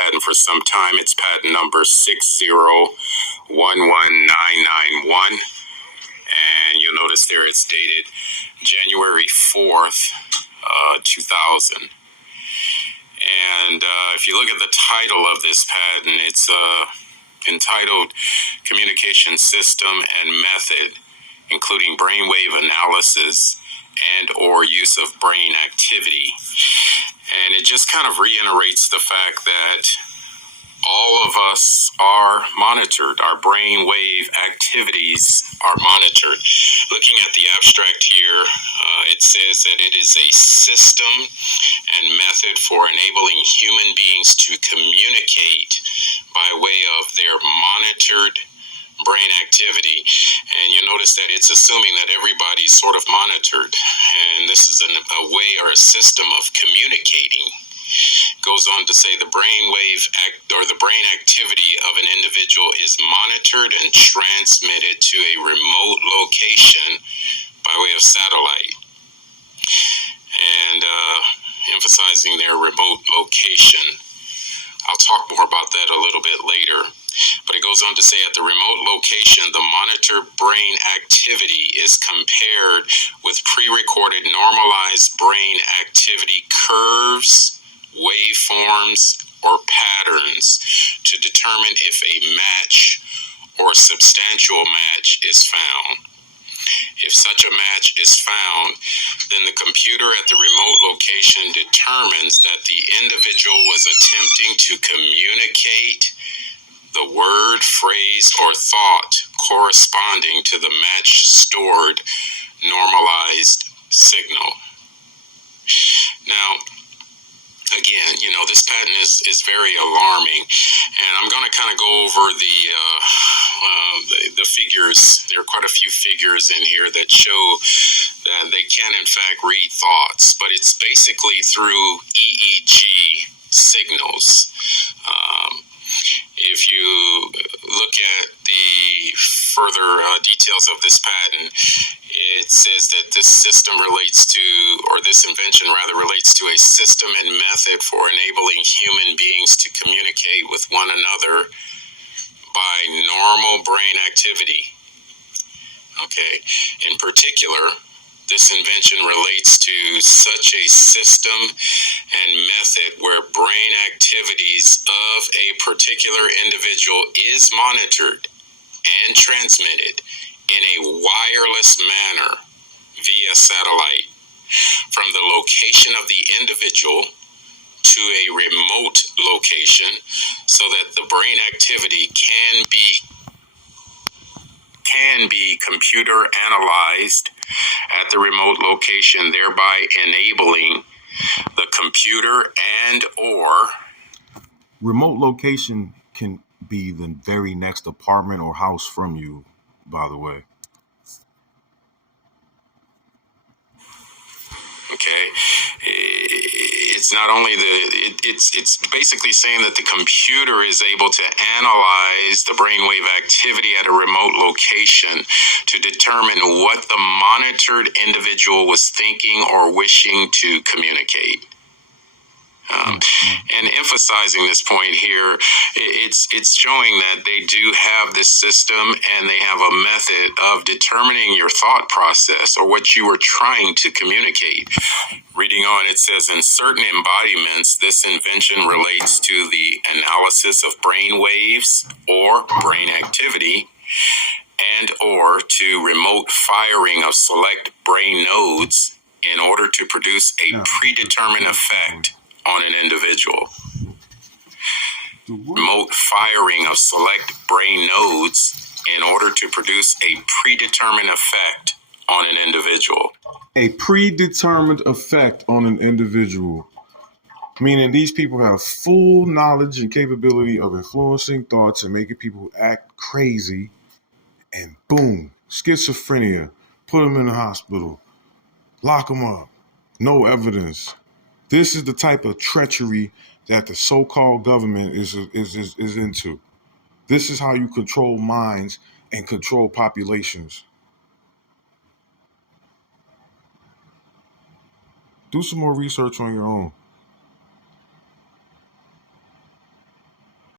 patent for some time. It's patent number 6011991. And you'll notice there it's dated January 4th, 2000. And if you look at the title of this patent, it's entitled Communication System and Method, including brainwave analysis and or use of brain activity. And it just kind of reiterates the fact that all of us are monitored. Our brainwave activities are monitored. Looking at the abstract here, it says that it is a system and method for enabling human beings to communicate by way of their monitored brain activity. And you notice that it's assuming that everybody's sort of monitored. And this is a way or a system of communicating. Goes on to say the brainwave or the brain activity of an individual is monitored and transmitted to a remote location by way of satellite. And emphasizing their remote location. I'll talk more about that a little bit later. But it goes on to say at the remote location, the monitored brain activity is compared with pre-recorded normalized brain activity curves, waveforms, or patterns to determine if a match or substantial match is found. If such a match is found, then the computer at the remote location determines that the individual was attempting to communicate the word, phrase, or thought corresponding to the match stored normalized signal. Now, again, this patent is very alarming, and I'm going to kind of go over the figures. There are quite a few figures in here that show that they can, in fact, read thoughts, but it's basically through EEG signals. If you look at the further details of this patent, it says that this system relates to, or this invention rather, relates to a system and method for enabling human beings to communicate with one another by normal brain activity. Okay, in particular, this invention relates to such a system and method where brain activities of a particular individual is monitored and transmitted in a wireless manner via satellite from the location of the individual to a remote location so that the brain activity can be computer analyzed at the remote location, thereby enabling the computer and or remote location can be the very next apartment or house from you, by the way. Okay, it's not only it's basically saying that the computer is able to analyze the brainwave activity at a remote location to determine what the monitored individual was thinking or wishing to communicate. And emphasizing this point here, it's showing that they do have this system and they have a method of determining your thought process or what you were trying to communicate. Reading on, it says, in certain embodiments, this invention relates to the analysis of brain waves or brain activity and or to remote firing of select brain nodes in order to produce a predetermined effect on an individual. Remote firing of select brain nodes in order to produce a predetermined effect on an individual. A predetermined effect on an individual, meaning these people have full knowledge and capability of influencing thoughts and making people act crazy, and boom, schizophrenia, put them in the hospital, lock them up, no evidence. This is the type of treachery that the so-called government is into. This is how you control minds and control populations. Do some more research on your own.